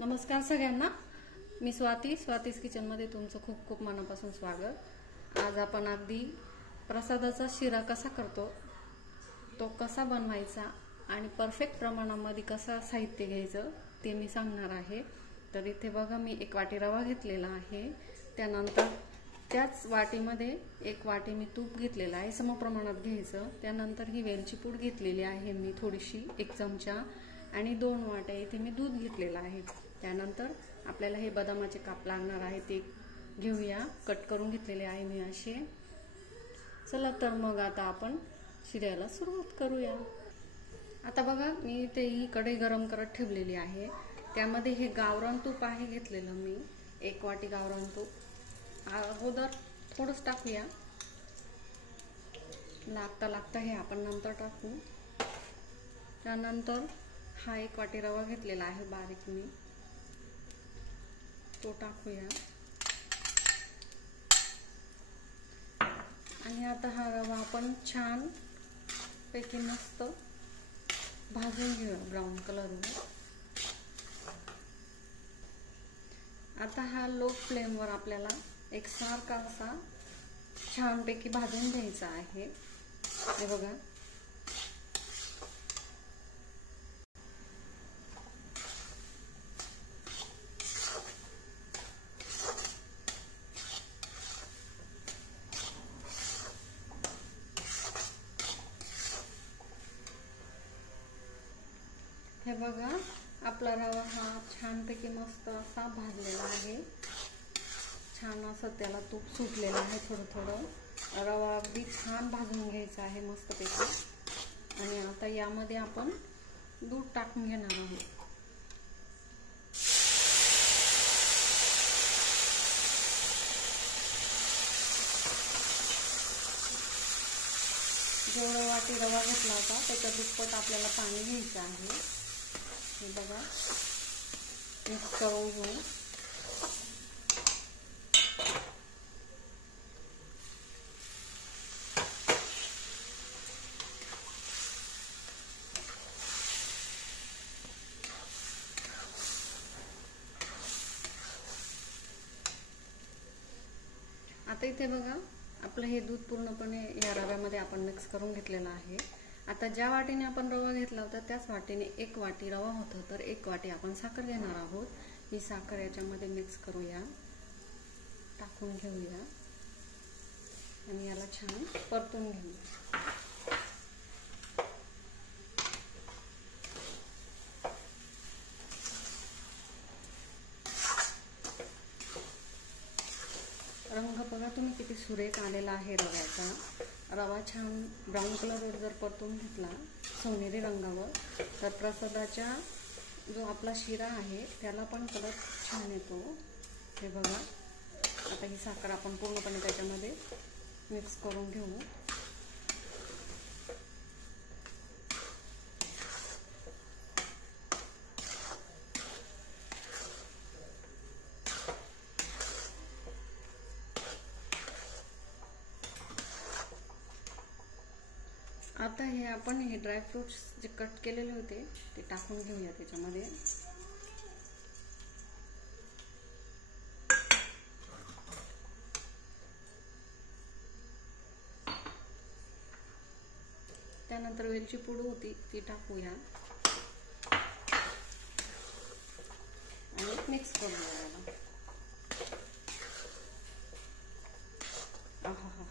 नमस्कार सगळ्यांना, मी स्वातीस किचनमध्ये तुमचं खूप खूप मनापासून स्वागत। आज आपण अगदी प्रसादाचा शिरा कसा करतो, तो कसा बनवायचा आणि परफेक्ट प्रमाणामध्ये कसं साहित्य घ्यायचं ते मी सांगणार आहे। तर इथे बघा, मी 1 वाटी रवा घेतलेला आहे। त्यानंतर त्याच वाटीमध्ये 1 वाटी मी तूप घेतलेला आहे, समप्रमाणात घ्यायचं। त्यानंतर ही वेलची पूड घेतलेली आहे मी थोडीशी, 1 चमचा, आणि 2 वाट्या इथे मी दूध घेतलेलं आहे। त्यानंतर आपल्याला हे बदामाचे काप लागणार आहे, ते घेऊया। कट करून घेतलेले आहे मी असे। चला तर मग आता आपण शिऱ्याला सुरुवात करूया। आता बघा, मी इथे ही कढई गरम करत ठेवलेली आहे। त्यामध्ये हे गावरान तूप आहे घेतलेलं मी, 1 वाटी गावरान तूप। अगोदर थोडंच टाकूया, लागता हे आपण नंतर टाकू। त्यानंतर हा 1 वाटी रवा घेतलेला आहे बारीक मी, तो टाकूया। आणि आता हा रवा आपण छान पैकी मस्त भाजून घेऊया ब्राऊन कलरवर। आता हा लो फ्लेमवर आपल्याला एकसारखा असा छानपैकी भाजून घ्यायचा आहे। हे बघा, हे बघा, आपला रवा हा छानपैकी मस्त असा भाजलेला आहे। छान असं त्याला तूप सुटलेलं आहे थोडं थोडं। रवा अगदी छान भाजून घ्यायचा आहे मस्तपैकी। आणि आता यामध्ये आपण दूध टाकून घेणार आहोत। जेवढा वाटी रवा घेतला होता त्याच्या दुप्पट आपल्याला पाणी घ्यायचं आहे। हे बघा, मिक्स करून घेऊ। आता इथे बघा, आपलं हे दूध पूर्णपणे या रव्यामध्ये आपण मिक्स करून घेतलेलं आहे। आता ज्या वाटीने आपण रवा घेतला होता त्याच वाटीने 1 वाटी रवा होता, तर 1 वाटी आपण साखर घेणार आहोत। ही साखर याच्यामध्ये मिक्स करूया, टाकून घेऊया आणि याला छान परतून घेऊया। रंग बघा तुम्ही किती सुरेख आलेला आहे रव्याचा। रवा छान ब्राऊन कलरवर जर परतून घेतला सोनेरी रंगावर, तर प्रसादाच्या जो आपला शिरा आहे त्याला पण कलर छान येतो। हे बघा, आता ही साखर आपण पूर्णपणे त्याच्यामध्ये मिक्स करून घेऊ। आता हे आपण हे ड्रायफ्रुट्स जे कट केलेले होते ते टाकून घेऊया त्याच्यामध्ये। त्यानंतर वेलची पूड होती ती टाकूया आणि मिक्स करूया याला। आहा,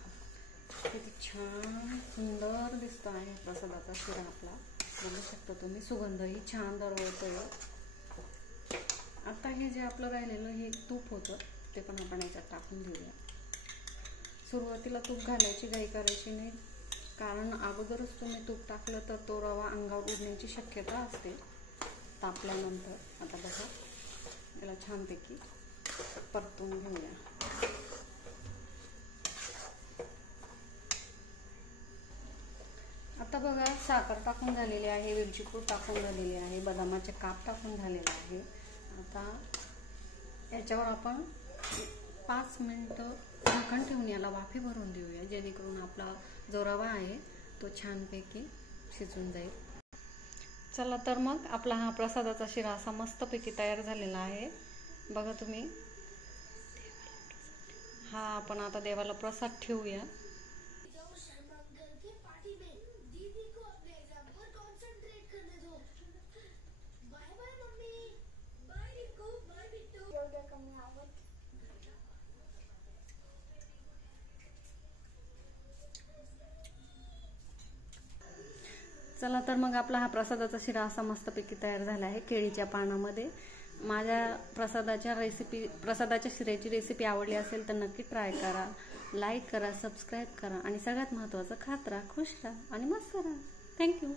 किती छान सुंदर दिसतो आहे प्रसादाचा शिरा आपला। बघू शकता तुम्ही, सुगंधही छान दरवळतोय। आता हे जे आपलं राहिलेलं हे तूप होतं ते पण आपण याच्यात टाकून देऊया। सुरुवातीला तूप घालायची घाई करायची नाही, कारण अगोदरच तुम्ही तूप टाकलं तर तो रवा अंगावर उडण्याची शक्यता असते तापल्यानंतर। आता बघा, याला छानपैकी परतून घेऊया। आता बघा, साखर टाकून झालेली आहे, वेलची पूड टाकून झालेली आहे, बदामाचे काप टाकून झालेले आहे। आता याच्यावर आपण 5 मिनिटं झाकण ठेवून याला वाफे भरून देऊया, जेणेकरून आपला जो रवा आहे तो छानपैकी शिजून जाईल। चला तर मग आपला हा प्रसादाचा शिरा असा मस्तपैकी तयार झालेला आहे. बघा तुम्ही. हा आपण आता देवाला प्रसाद ठेवूया. चला तर मग आपला हा प्रसादाचा शिरा असा मस्तपैकी तयार झाला आहे केळीच्या पानामध्ये. माझ्या प्रसादाच्या शिऱ्याची रेसिपी आवडली असेल तर नक्की ट्राय करा, लाईक करा, सबस्क्राईब करा आणि सगळ्यात महत्त्वाचं खात राहा, खुश राहा आणि मस्त राहा. थँक्यू.